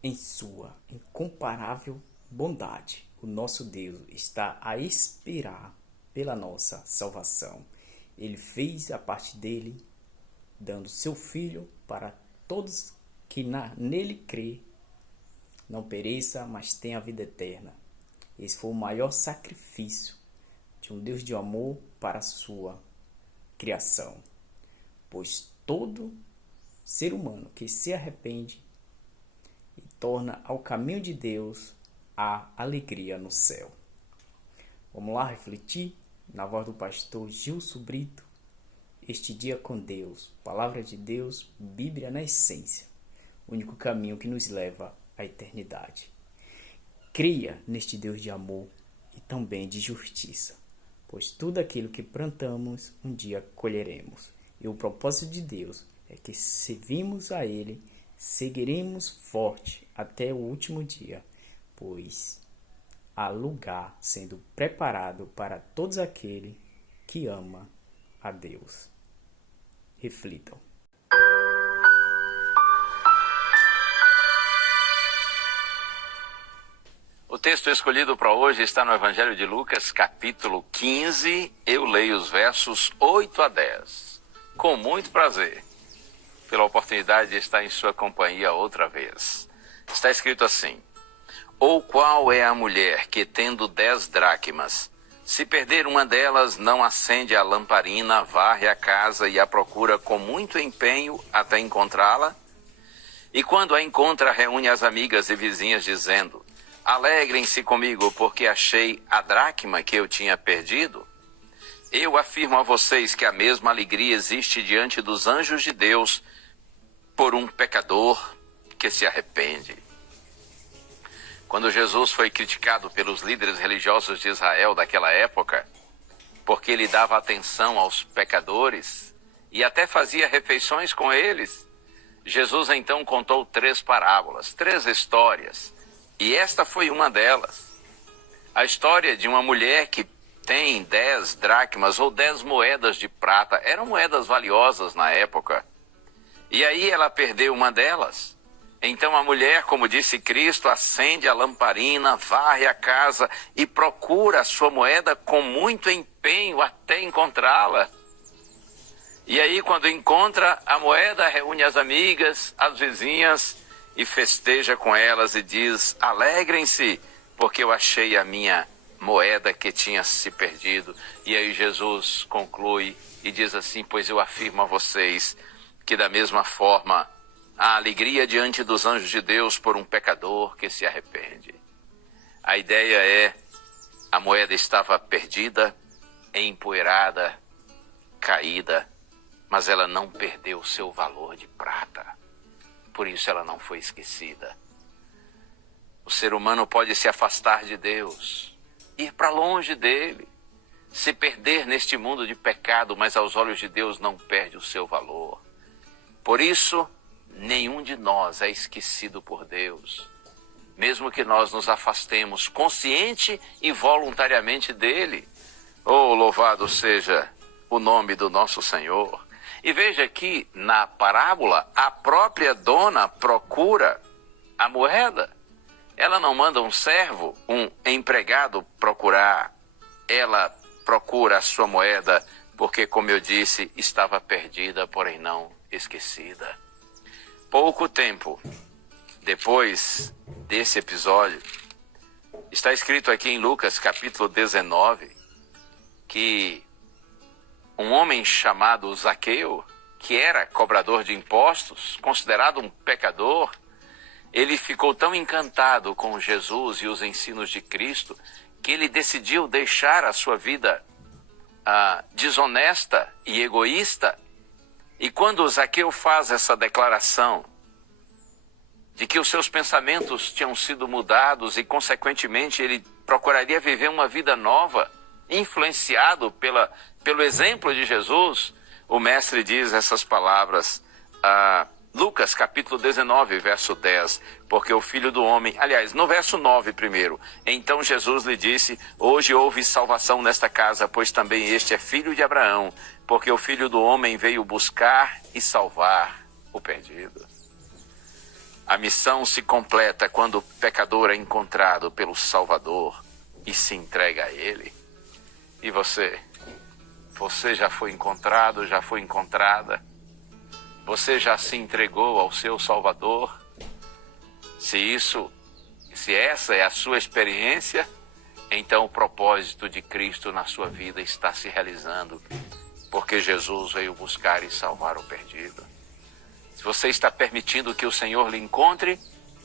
Em sua incomparável bondade, o nosso Deus está a esperar pela nossa salvação. Ele fez a parte dele, dando seu Filho para todos que nele crê, não pereça, mas tenha a vida eterna. Esse foi o maior sacrifício de um Deus de amor para a sua criação, pois todo ser humano que se arrepende e torna ao caminho de Deus a alegria no céu. Vamos lá refletir na voz do pastor Gilson Brito, este dia com Deus, palavra de Deus, Bíblia na essência, o único caminho que nos leva à eternidade. Creia neste Deus de amor e também de justiça, pois tudo aquilo que plantamos um dia colheremos. E o propósito de Deus é que, se vimos a Ele, seguiremos forte até o último dia, pois há lugar sendo preparado para todos aqueles que amam a Deus. Reflitam. O texto escolhido para hoje está no Evangelho de Lucas, capítulo 15. Eu leio os versos 8 a 10. Com muito prazer, pela oportunidade de estar em sua companhia outra vez. Está escrito assim: Ou qual é a mulher que, tendo 10 dracmas, se perder uma delas, não acende a lamparina, varre a casa e a procura com muito empenho até encontrá-la? E quando a encontra, reúne as amigas e vizinhas, dizendo: Alegrem-se comigo, porque achei a dracma que eu tinha perdido? Eu afirmo a vocês que a mesma alegria existe diante dos anjos de Deus por um pecador que se arrepende. Quando Jesus foi criticado pelos líderes religiosos de Israel daquela época, porque ele dava atenção aos pecadores e até fazia refeições com eles, Jesus então contou 3 parábolas, 3 histórias, e esta foi uma delas. A história de uma mulher que tem 10 dracmas ou 10 moedas de prata. Eram moedas valiosas na época. E aí ela perdeu uma delas. Então a mulher, como disse Cristo, acende a lamparina, varre a casa e procura a sua moeda com muito empenho até encontrá-la. E aí, quando encontra a moeda, reúne as amigas, as vizinhas e festeja com elas e diz: Alegrem-se, porque eu achei a minha moeda que tinha se perdido. E aí Jesus conclui e diz assim: Pois eu afirmo a vocês que da mesma forma há alegria diante dos anjos de Deus por um pecador que se arrepende. A ideia é: a moeda estava perdida, empoeirada, caída, mas ela não perdeu seu valor de prata. Por isso ela não foi esquecida. O ser humano pode se afastar de Deus, ir para longe dele, se perder neste mundo de pecado, mas aos olhos de Deus não perde o seu valor. Por isso, nenhum de nós é esquecido por Deus, mesmo que nós nos afastemos consciente e voluntariamente dele. Oh, louvado seja o nome do nosso Senhor. E veja que na parábola a própria dona procura a moeda. Ela não manda um servo, um empregado procurar. Ela procura a sua moeda porque, como eu disse, estava perdida, porém não esquecida. Pouco tempo depois desse episódio, está escrito aqui em Lucas capítulo 19, que um homem chamado Zaqueu, que era cobrador de impostos, considerado um pecador, ele ficou tão encantado com Jesus e os ensinos de Cristo, que ele decidiu deixar a sua vida desonesta e egoísta. E quando Zaqueu faz essa declaração de que os seus pensamentos tinham sido mudados e, consequentemente, ele procuraria viver uma vida nova, influenciado pelo exemplo de Jesus, o mestre diz essas palavras, Lucas capítulo 19, verso 10, porque o Filho do Homem, aliás, no verso 9 primeiro, então Jesus lhe disse: hoje houve salvação nesta casa, pois também este é filho de Abraão, porque o Filho do Homem veio buscar e salvar o perdido. A missão se completa quando o pecador é encontrado pelo Salvador e se entrega a Ele. E você? Você já foi encontrado, já foi encontrada? Você já se entregou ao seu Salvador? Se essa é a sua experiência, então o propósito de Cristo na sua vida está se realizando, porque Jesus veio buscar e salvar o perdido. Se você está permitindo que o Senhor lhe encontre,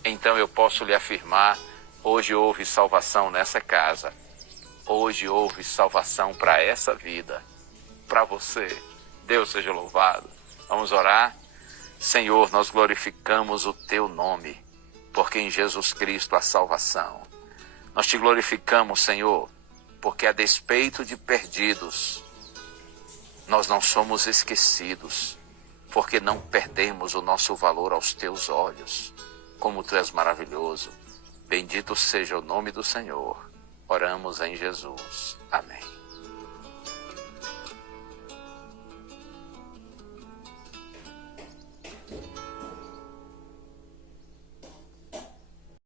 então eu posso lhe afirmar, hoje houve salvação nessa casa. Hoje houve salvação para essa vida, para você. Deus seja louvado. Vamos orar? Senhor, nós glorificamos o Teu nome, porque em Jesus Cristo há salvação. Nós Te glorificamos, Senhor, porque a despeito de perdidos, nós não somos esquecidos, porque não perdemos o nosso valor aos Teus olhos. Como Tu és maravilhoso. Bendito seja o nome do Senhor. Oramos em Jesus. Amém.